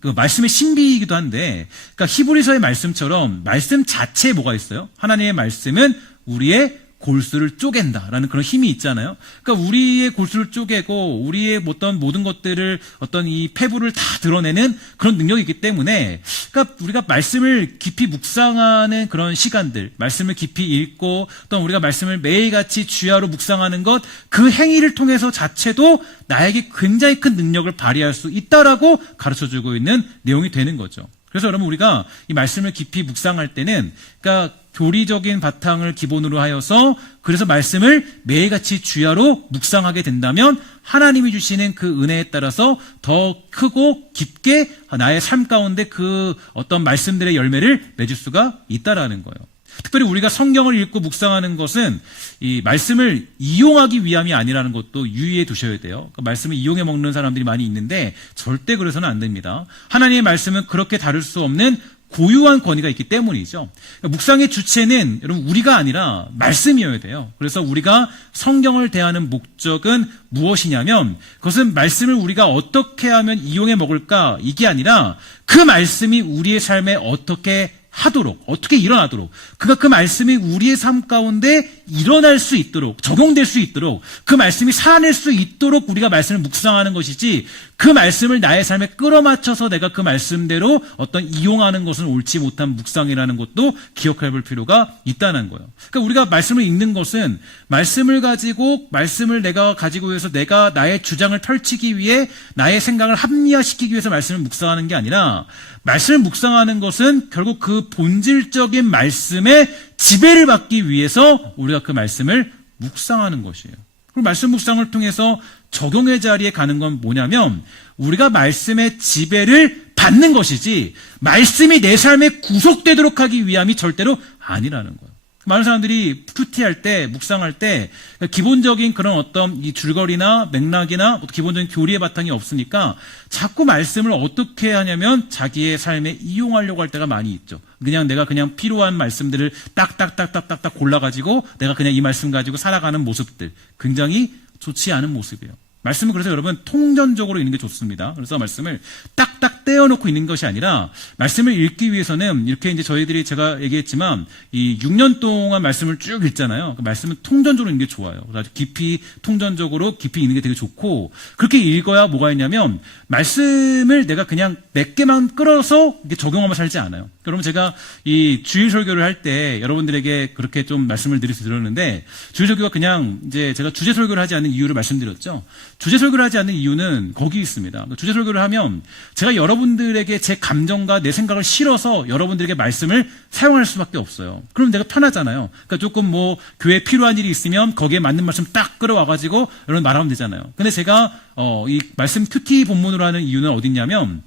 그 말씀의 신비이기도 한데, 그러니까 히브리서의 말씀처럼 말씀 자체에 뭐가 있어요? 하나님의 말씀은 우리의 골수를 쪼갠다라는 그런 힘이 있잖아요. 그러니까 우리의 골수를 쪼개고 우리의 어떤 모든 것들을 어떤 이 폐부를 다 드러내는 그런 능력이 있기 때문에, 그러니까 우리가 말씀을 깊이 묵상하는 그런 시간들, 말씀을 깊이 읽고 또 우리가 말씀을 매일같이 주야로 묵상하는 것, 그 행위를 통해서 자체도 나에게 굉장히 큰 능력을 발휘할 수 있다라고 가르쳐주고 있는 내용이 되는 거죠. 그래서 여러분, 우리가 이 말씀을 깊이 묵상할 때는, 그러니까 교리적인 바탕을 기본으로 하여서, 그래서 말씀을 매일같이 주야로 묵상하게 된다면 하나님이 주시는 그 은혜에 따라서 더 크고 깊게 나의 삶 가운데 그 어떤 말씀들의 열매를 맺을 수가 있다라는 거예요. 특별히 우리가 성경을 읽고 묵상하는 것은 이 말씀을 이용하기 위함이 아니라는 것도 유의해 두셔야 돼요. 그 말씀을 이용해 먹는 사람들이 많이 있는데 절대 그래서는 안 됩니다. 하나님의 말씀은 그렇게 다룰 수 없는 고유한 권위가 있기 때문이죠. 그러니까 묵상의 주체는 여러분 우리가 아니라 말씀이어야 돼요. 그래서 우리가 성경을 대하는 목적은 무엇이냐면, 그것은 말씀을 우리가 어떻게 하면 이용해 먹을까, 이게 아니라 그 말씀이 우리의 삶에 어떻게 하도록, 어떻게 일어나도록, 그 말씀이 우리의 삶 가운데 일어날 수 있도록, 적용될 수 있도록, 그 말씀이 살아낼 수 있도록 우리가 말씀을 묵상하는 것이지, 그 말씀을 나의 삶에 끌어맞춰서 내가 그 말씀대로 어떤 이용하는 것은 옳지 못한 묵상이라는 것도 기억해 볼 필요가 있다는 거예요. 그러니까 우리가 말씀을 읽는 것은 말씀을 가지고, 말씀을 내가 가지고 해서 내가 나의 주장을 펼치기 위해, 나의 생각을 합리화시키기 위해서 말씀을 묵상하는 게 아니라, 말씀을 묵상하는 것은 결국 그 본질적인 말씀의 지배를 받기 위해서 우리가 그 말씀을 묵상하는 것이에요. 그리고 말씀 묵상을 통해서 적용의 자리에 가는 건 뭐냐면, 우리가 말씀의 지배를 받는 것이지 말씀이 내 삶에 구속되도록 하기 위함이 절대로 아니라는 거예요. 많은 사람들이 큐티할 때, 묵상할 때 기본적인 그런 어떤 이 줄거리나 맥락이나 기본적인 교리의 바탕이 없으니까 자꾸 말씀을 어떻게 하냐면 자기의 삶에 이용하려고 할 때가 많이 있죠. 내가 그냥 필요한 말씀들을 딱딱딱딱딱딱 골라가지고 내가 그냥 이 말씀 가지고 살아가는 모습들, 굉장히 좋지 않은 모습이에요. 말씀은 그래서 여러분 통전적으로 읽는 게 좋습니다. 그래서 말씀을 딱딱 떼어놓고 읽는 것이 아니라, 말씀을 읽기 위해서는 이렇게 이제 저희들이 제가 얘기했지만 이 6년 동안 말씀을 쭉 읽잖아요. 그 말씀은 통전적으로 읽는 게 좋아요. 그래서 깊이 통전적으로 깊이 읽는 게 되게 좋고, 그렇게 읽어야 뭐가 있냐면 말씀을 내가 그냥 몇 개만 끌어서 이렇게 적용하며 살지 않아요. 여러분, 제가 이 주일 설교를 할 때 여러분들에게 그렇게 좀 말씀을 드렸는데, 주일 설교가 그냥 이제 제가 주제 설교를 하지 않는 이유를 말씀드렸죠. 주제 설교를 하지 않는 이유는 거기 있습니다. 주제 설교를 하면 제가 여러분들에게 제 감정과 내 생각을 실어서 여러분들에게 말씀을 사용할 수밖에 없어요. 그럼 내가 편하잖아요. 그러니까 조금 뭐 교회에 필요한 일이 있으면 거기에 맞는 말씀 딱 끌어와가지고 여러분 말하면 되잖아요. 근데 제가 이 말씀 큐티 본문으로 하는 이유는 어디 있냐면,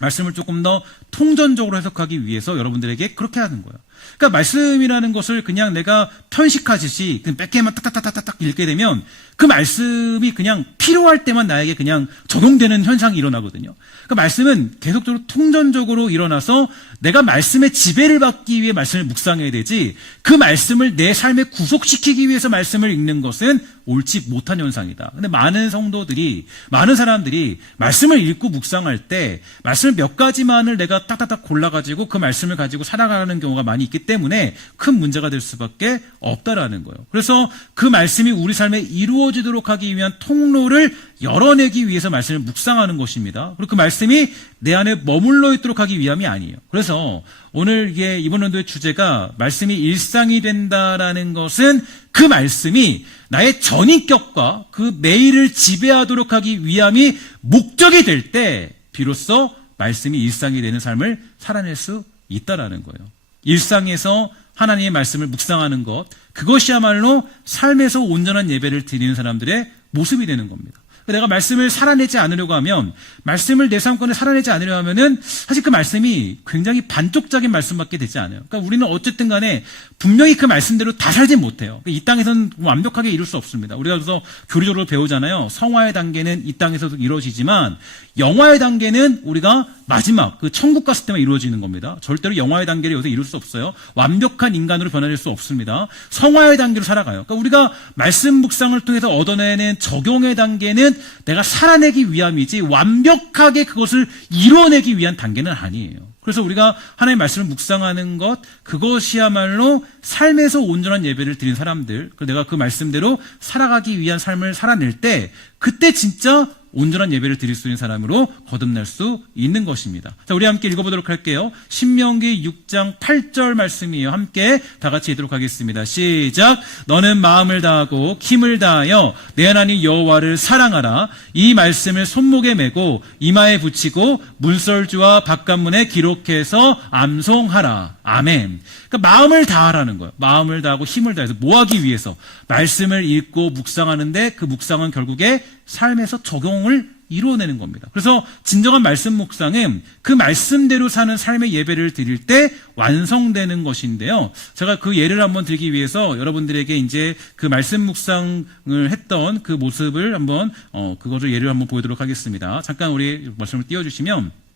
말씀을 조금 더 통전적으로 해석하기 위해서 여러분들에게 그렇게 하는 거예요. 그러니까 말씀이라는 것을 그냥 내가 편식하듯이 그냥 몇 개만 딱딱딱딱딱 읽게 되면 그 말씀이 그냥 필요할 때만 나에게 그냥 적용되는 현상이 일어나거든요. 그러니까 말씀은 계속적으로 통전적으로 일어나서 내가 말씀의 지배를 받기 위해 말씀을 묵상해야 되지, 그 말씀을 내 삶에 구속시키기 위해서 말씀을 읽는 것은 옳지 못한 현상이다. 근데 많은 성도들이, 많은 사람들이 말씀을 읽고 묵상할 때 말씀을 몇 가지만을 내가 딱딱딱 골라가지고 그 말씀을 가지고 살아가는 경우가 많이 있기 때문에 큰 문제가 될 수밖에 없다라는 거예요. 그래서 그 말씀이 우리 삶에 이루어지도록 하기 위한 통로를 열어내기 위해서 말씀을 묵상하는 것입니다. 그리고 그 말씀이 내 안에 머물러 있도록 하기 위함이 아니에요. 그래서 오늘 이번 연도의 주제가 말씀이 일상이 된다라는 것은 그 말씀이 나의 전인격과 그 매일을 지배하도록 하기 위함이 목적이 될 때 비로소 말씀이 일상이 되는 삶을 살아낼 수 있다라는 거예요. 일상에서 하나님의 말씀을 묵상하는 것, 그것이야말로 삶에서 온전한 예배를 드리는 사람들의 모습이 되는 겁니다. 내가 말씀을 살아내지 않으려고 하면, 말씀을 내 삶권에 살아내지 않으려 하면은 사실 그 말씀이 굉장히 반쪽적인 말씀밖에 되지 않아요. 그러니까 우리는 어쨌든 간에 분명히 그 말씀대로 다 살지 못해요. 이 땅에서는 완벽하게 이룰 수 없습니다. 우리가 그래서 교리적으로 배우잖아요. 성화의 단계는 이 땅에서도 이루어지지만 영화의 단계는 우리가 마지막 그 천국 갔을 때만 이루어지는 겁니다. 절대로 영화의 단계를 여기서 이룰 수 없어요. 완벽한 인간으로 변화될 수 없습니다. 성화의 단계로 살아가요. 그러니까 우리가 말씀 묵상을 통해서 얻어내는 적용의 단계는 내가 살아내기 위함이지 완벽하게 그것을 이뤄내기 위한 단계는 아니에요. 그래서 우리가 하나님의 말씀을 묵상하는 것, 그것이야말로 삶에서 온전한 예배를 드린 사람들, 내가 그 말씀대로 살아가기 위한 삶을 살아낼 때 그때 진짜 온전한 예배를 드릴 수 있는 사람으로 거듭날 수 있는 것입니다. 자, 우리 함께 읽어보도록 할게요. 신명기 6장 8절 말씀이에요. 함께 다 같이 읽도록 하겠습니다. 시작. 너는 마음을 다하고 힘을 다하여 내 하나님 여호와를 사랑하라. 이 말씀을 손목에 메고 이마에 붙이고 문설주와 바깥문에 기록해서 암송하라. 아멘. 그러니까 마음을 다하라는 거예요. 마음을 다하고 힘을 다해서 뭐 하기 위해서? 말씀을 읽고 묵상하는데 그 묵상은 결국에 삶에서 적용을 이루어내는 겁니다. 그래서 진정한 말씀 묵상은 그 말씀대로 사는 삶의 예배를 드릴 때 완성되는 것인데요. 제가 그 예를 한번 들기 위해서 여러분들에게 이제 그 말씀 묵상을 했던 그 모습을 한번 그거를 예를 한번 보여드리도록 하겠습니다. 잠깐 우리 말씀을 띄워주시면,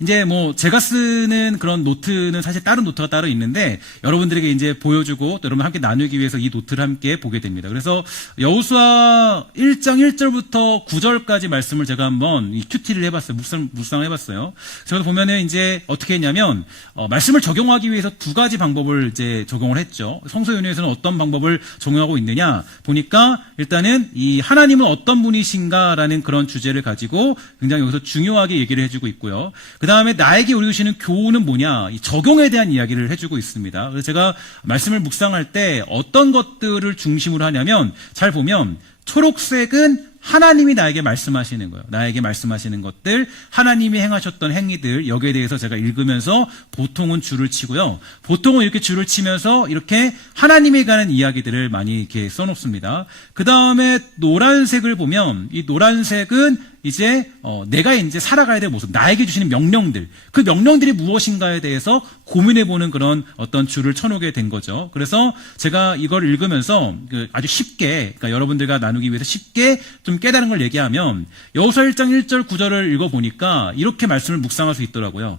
이제 뭐 제가 쓰는 그런 노트는 사실 다른 노트가 따로 있는데 여러분들에게 이제 보여주고 또 여러분 함께 나누기 위해서 이 노트를 함께 보게 됩니다. 그래서 여호수아 1장 1절부터 9절까지 말씀을 제가 한번 이 큐티를 해봤어요. 묵상을 해봤어요. 제가 보면은 이제 어떻게 했냐면 말씀을 적용하기 위해서 두 가지 방법을 이제 적용을 했죠. 성서윤회에서는 어떤 방법을 적용하고 있느냐 보니까 일단은 이 하나님은 어떤 분이신가라는 그런 주제를 가지고 굉장히 여기서 중요하게 얘기를 해주고 있고요. 그 다음에 나에게 우리주시는 교훈은 뭐냐, 이 적용에 대한 이야기를 해주고 있습니다. 그래서 제가 말씀을 묵상할 때 어떤 것들을 중심으로 하냐면, 잘 보면 초록색은 하나님이 나에게 말씀하시는 거예요. 나에게 말씀하시는 것들, 하나님이 행하셨던 행위들, 여기에 대해서 제가 읽으면서 보통은 줄을 치고요. 보통은 이렇게 줄을 치면서 이렇게 하나님에 관한 이야기들을 많이 이렇게 써놓습니다. 그 다음에 노란색을 보면, 이 노란색은 이제 내가 이제 살아가야 될 모습, 나에게 주시는 명령들, 그 명령들이 무엇인가에 대해서 고민해보는 그런 어떤 줄을 쳐놓게 된 거죠. 그래서 제가 이걸 읽으면서 아주 쉽게, 그러니까 여러분들과 나누기 위해서 쉽게 좀 깨달은 걸 얘기하면, 여호수아 1장 1절 9절을 읽어보니까 이렇게 말씀을 묵상할 수 있더라고요.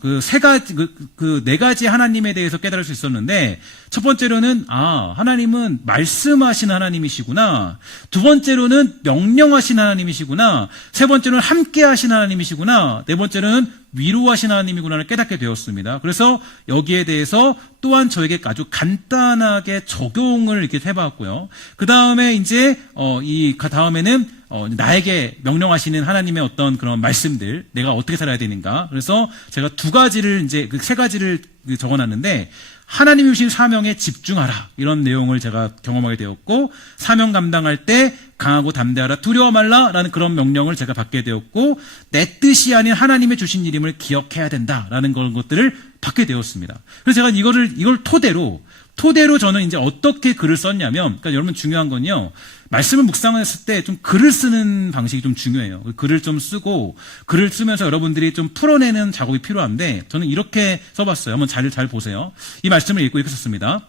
그 세 가지, 그 네 가지 하나님에 대해서 깨달을 수 있었는데, 첫 번째로는 하나님은 말씀하신 하나님이시구나. 두 번째로는 명령하신 하나님이시구나. 세 번째로는 함께 하신 하나님이시구나. 네 번째로는 위로하신 하나님이구나를 깨닫게 되었습니다. 그래서 여기에 대해서 또한 저에게 아주 간단하게 적용을 이렇게 해봤고요. 그 다음에 이제 다음에는 나에게 명령하시는 하나님의 어떤 그런 말씀들, 내가 어떻게 살아야 되는가. 그래서 제가 두 가지를 이제 그 세 가지를 적어놨는데, 하나님이 주신 사명에 집중하라, 이런 내용을 제가 경험하게 되었고, 사명 감당할 때 강하고 담대하라, 두려워 말라라는 그런 명령을 제가 받게 되었고, 내 뜻이 아닌 하나님의 주신 일임을 기억해야 된다라는 그런 것들을 받게 되었습니다. 그래서 제가 이걸 토대로 저는 이제 어떻게 글을 썼냐면, 그러니까 여러분 중요한 건요, 말씀을 묵상했을 때 좀 글을 쓰는 방식이 좀 중요해요. 글을 좀 쓰고, 글을 쓰면서 여러분들이 좀 풀어내는 작업이 필요한데, 저는 이렇게 써봤어요. 한번 잘 보세요. 이 말씀을 읽고 이렇게 썼습니다.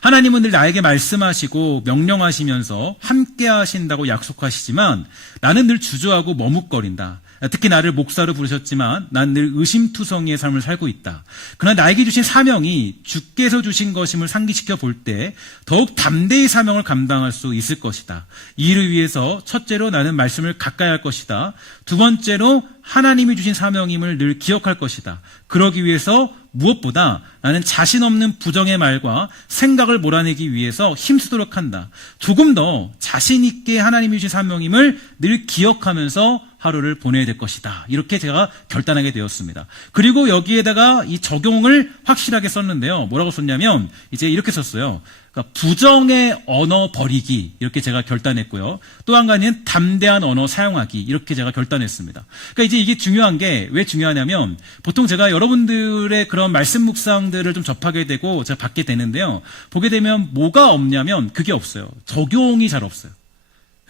하나님은 늘 나에게 말씀하시고 명령하시면서 함께 하신다고 약속하시지만 나는 늘 주저하고 머뭇거린다. 특히 나를 목사로 부르셨지만 난 늘 의심투성이의 삶을 살고 있다. 그러나 나에게 주신 사명이 주께서 주신 것임을 상기시켜 볼 때 더욱 담대히 사명을 감당할 수 있을 것이다. 이를 위해서 첫째로 나는 말씀을 가까이 할 것이다. 두 번째로 하나님이 주신 사명임을 늘 기억할 것이다. 그러기 위해서 무엇보다 나는 자신 없는 부정의 말과 생각을 몰아내기 위해서 힘쓰도록 한다. 조금 더 자신 있게 하나님이 주신 사명임을 늘 기억하면서 하루를 보내야 될 것이다. 이렇게 제가 결단하게 되었습니다. 그리고 여기에다가 이 적용을 확실하게 썼는데요. 뭐라고 썼냐면 이제 이렇게 썼어요. 그러니까 부정의 언어 버리기, 이렇게 제가 결단했고요. 또 한 가지는 담대한 언어 사용하기, 이렇게 제가 결단했습니다. 그러니까 이제 이게 중요한 게 왜 중요하냐면, 보통 제가 여러분들의 그런 말씀 묵상들을 좀 접하게 되고 제가 받게 되는데요. 보게 되면 뭐가 없냐면 그게 없어요. 적용이 잘 없어요.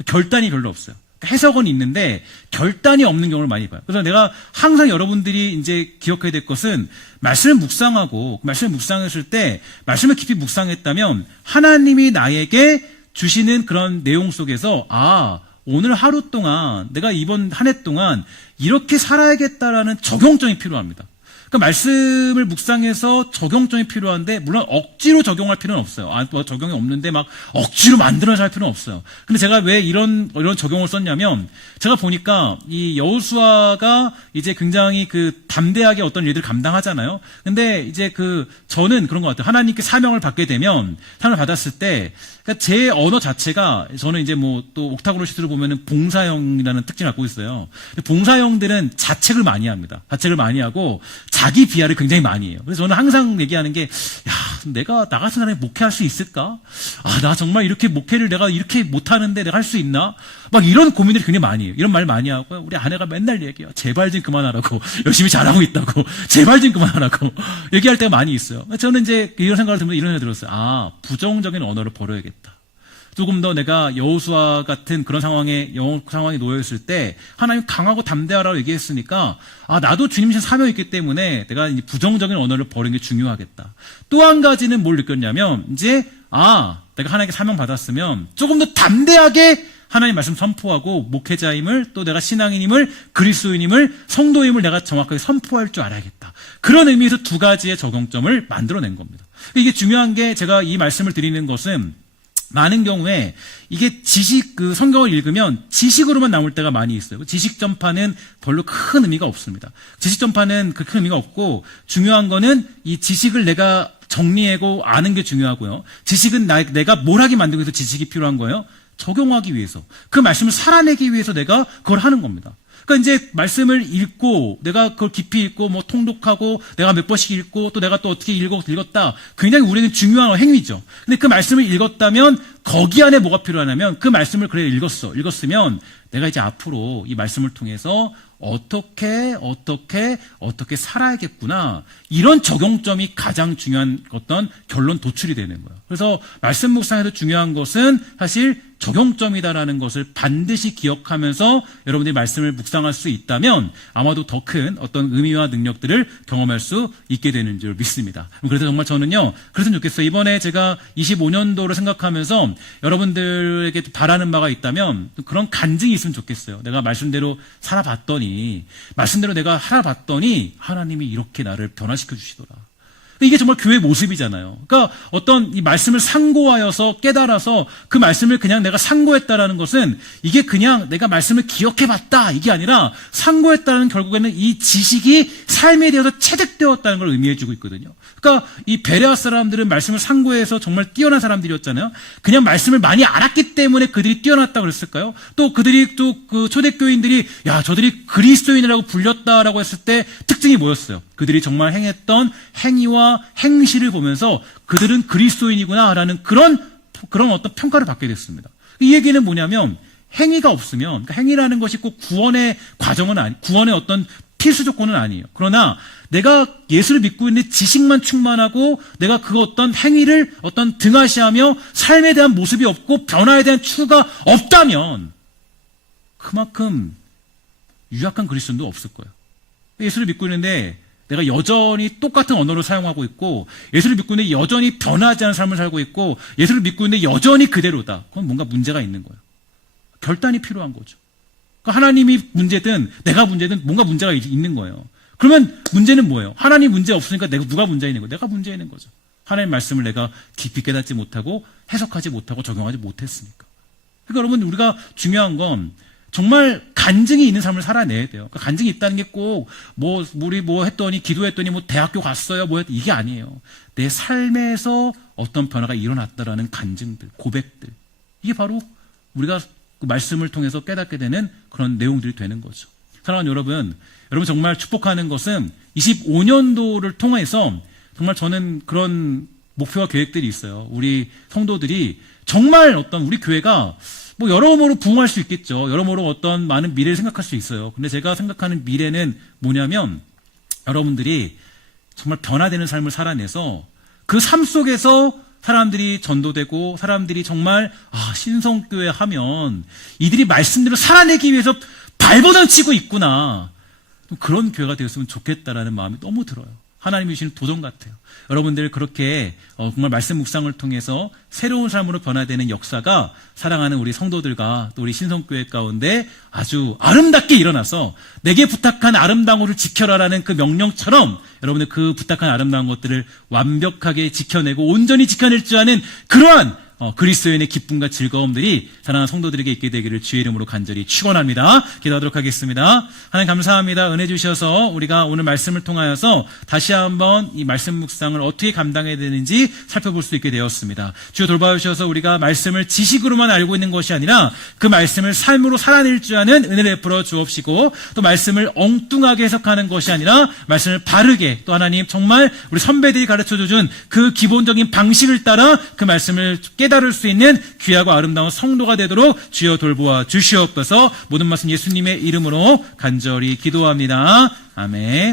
결단이 별로 없어요. 해석은 있는데 결단이 없는 경우를 많이 봐요. 그래서 내가 항상 여러분들이 이제 기억해야 될 것은 말씀을 묵상하고 말씀을 묵상했을 때 말씀을 깊이 묵상했다면 하나님이 나에게 주시는 그런 내용 속에서 오늘 하루 동안 내가 이번 한 해 동안 이렇게 살아야겠다라는 적용점이 필요합니다. 그러니까 말씀을 묵상해서 적용점이 필요한데 물론 억지로 적용할 필요는 없어요. 뭐 적용이 없는데 막 억지로 만들어서 할 필요는 없어요. 근데 제가 왜 이런 적용을 썼냐면 제가 보니까 이 여호수아가 이제 굉장히 그 담대하게 어떤 일들을 감당하잖아요. 근데 이제 저는 그런 것 같아요. 하나님께 사명을 받게 되면 사명을 받았을 때 그러니까 제 언어 자체가 저는 이제 뭐 또 옥타고로시스로 보면은 봉사형이라는 특징을 갖고 있어요. 봉사형들은 자책을 많이 합니다. 자책을 많이 하고 자기 비하를 굉장히 많이 해요. 그래서 저는 항상 얘기하는 게, 내가 나 같은 사람이 목회할 수 있을까? 나 정말 이렇게 목회를 내가 이렇게 못하는데 내가 할 수 있나? 막 이런 고민들이 굉장히 많이 해요. 이런 말 많이 하고, 우리 아내가 맨날 얘기해요. 제발 좀 그만하라고. 열심히 잘하고 있다고. 제발 좀 그만하라고. 얘기할 때가 많이 있어요. 저는 이제 이런 생각을 들으면서 이런 생각이 들었어요. 부정적인 언어를 버려야겠다. 조금 더 내가 여호수아 같은 그런 상황에 놓여있을 때 하나님 강하고 담대하라고 얘기했으니까 나도 주님 사명이 있기 때문에 내가 이제 부정적인 언어를 버리는 게 중요하겠다. 또 한 가지는 뭘 느꼈냐면 이제 내가 하나님께 사명 받았으면 조금 더 담대하게 하나님 말씀 선포하고 목회자임을 또 내가 신앙인임을 그리스도인임을 성도임을 내가 정확하게 선포할 줄 알아야겠다. 그런 의미에서 두 가지의 적용점을 만들어낸 겁니다. 이게 중요한 게 제가 이 말씀을 드리는 것은 많은 경우에 이게 성경을 읽으면 지식으로만 나올 때가 많이 있어요. 지식 전파는 별로 큰 의미가 없습니다. 지식 전파는 그 큰 의미가 없고 중요한 거는 이 지식을 내가 정리하고 아는 게 중요하고요. 지식은 내가 뭘 하게 만들기 위해서 지식이 필요한 거예요. 적용하기 위해서. 그 말씀을 살아내기 위해서 내가 그걸 하는 겁니다. 그러니까 이제 말씀을 읽고 내가 그걸 깊이 읽고 뭐 통독하고 내가 몇 번씩 읽고 또 내가 또 어떻게 읽었다. 굉장히 우리에게 중요한 행위죠. 근데 그 말씀을 읽었다면 거기 안에 뭐가 필요하냐면 그 말씀을 그래 읽었으면 내가 이제 앞으로 이 말씀을 통해서 어떻게 살아야겠구나. 이런 적용점이 가장 중요한 어떤 결론 도출이 되는 거예요. 그래서 말씀 묵상에서 중요한 것은 사실 적용점이다라는 것을 반드시 기억하면서 여러분들이 말씀을 묵상할 수 있다면 아마도 더 큰 어떤 의미와 능력들을 경험할 수 있게 되는 줄 믿습니다. 그래서 정말 저는요, 그랬으면 좋겠어요. 이번에 제가 25년도를 생각하면서 여러분들에게 바라는 바가 있다면 그런 간증이 있으면 좋겠어요. 내가 말씀대로 말씀대로 내가 살아봤더니 하나님이 이렇게 나를 변화시켜 주시더라. 이게 정말 교회 모습이잖아요. 그러니까 어떤 이 말씀을 상고하여서 깨달아서 그 말씀을 그냥 내가 상고했다라는 것은 이게 그냥 내가 말씀을 기억해봤다 이게 아니라 상고했다는 결국에는 이 지식이 삶에 대해서 체득되었다는 걸 의미해주고 있거든요. 그러니까 이 베레아 사람들은 말씀을 상고해서 정말 뛰어난 사람들이었잖아요. 그냥 말씀을 많이 알았기 때문에 그들이 뛰어났다고 그랬을까요? 또 그들이 또 그 초대교인들이 저들이 그리스도인이라고 불렸다라고 했을 때 특징이 뭐였어요? 그들이 정말 행했던 행위와 행실을 보면서 그들은 그리스도인이구나라는 그런 어떤 평가를 받게 됐습니다. 이 얘기는 뭐냐면 행위가 없으면, 그러니까 행위라는 것이 꼭 구원의 구원의 어떤 필수 조건은 아니에요. 그러나 내가 예수를 믿고 있는데 지식만 충만하고 내가 그 어떤 행위를 어떤 등하시하며 삶에 대한 모습이 없고 변화에 대한 추구가 없다면 그만큼 유약한 그리스도인도 없을 거예요. 예수를 믿고 있는데 내가 여전히 똑같은 언어를 사용하고 있고 예수를 믿고 있는데 여전히 변하지 않은 삶을 살고 있고 예수를 믿고 있는데 여전히 그대로다. 그건 뭔가 문제가 있는 거예요. 결단이 필요한 거죠. 그러니까 하나님이 문제든 내가 문제든 뭔가 문제가 있는 거예요. 그러면 문제는 뭐예요? 하나님 문제 없으니까 누가 문제 있는 거예요? 내가 문제 있는 거죠. 하나님 말씀을 내가 깊이 깨닫지 못하고 해석하지 못하고 적용하지 못했으니까. 그러니까 여러분 우리가 중요한 건 정말 간증이 있는 삶을 살아내야 돼요. 그러니까 간증이 있다는 게 꼭 우리 했더니 기도했더니 대학교 갔어요. 이게 아니에요. 내 삶에서 어떤 변화가 일어났다라는 간증들, 고백들. 이게 바로 우리가 그 말씀을 통해서 깨닫게 되는 그런 내용들이 되는 거죠. 사랑하는 여러분 정말 축복하는 것은 25년도를 통해서 정말 저는 그런 목표와 계획들이 있어요. 우리 성도들이 정말 우리 교회가 여러모로 부흥할 수 있겠죠. 여러모로 어떤 많은 미래를 생각할 수 있어요. 근데 제가 생각하는 미래는 뭐냐면 여러분들이 정말 변화되는 삶을 살아내서 그 삶 속에서 사람들이 전도되고 사람들이 정말 신성교회 하면 이들이 말씀대로 살아내기 위해서 발버둥치고 있구나. 그런 교회가 되었으면 좋겠다라는 마음이 너무 들어요. 하나님이 주시는 도전 같아요. 여러분들 그렇게 정말 말씀 묵상을 통해서 새로운 삶으로 변화되는 역사가 사랑하는 우리 성도들과 또 우리 신성교회 가운데 아주 아름답게 일어나서 내게 부탁한 아름다운 것을 지켜라라는 그 명령처럼 여러분들 그 부탁한 아름다운 것들을 완벽하게 지켜내고 온전히 지켜낼 줄 아는 그러한 그리스도인의 기쁨과 즐거움들이 사랑하는 성도들에게 있게 되기를 주의 이름으로 간절히 축원합니다. 기도하도록 하겠습니다. 하나님 감사합니다. 은혜 주셔서 우리가 오늘 말씀을 통하여서 다시 한번 이 말씀 묵상을 어떻게 감당해야 되는지 살펴볼 수 있게 되었습니다. 주여 돌봐주셔서 우리가 말씀을 지식으로만 알고 있는 것이 아니라 그 말씀을 삶으로 살아낼 줄 아는 은혜를 베풀어 주옵시고 또 말씀을 엉뚱하게 해석하는 것이 아니라 말씀을 바르게 또 하나님 정말 우리 선배들이 가르쳐준 그 기본적인 방식을 따라 그 말씀을 깨달을 수 있는 귀하고 아름다운 성도가 되도록 주여 돌보아 주시옵소서. 모든 말씀 예수님의 이름으로 간절히 기도합니다. 아멘.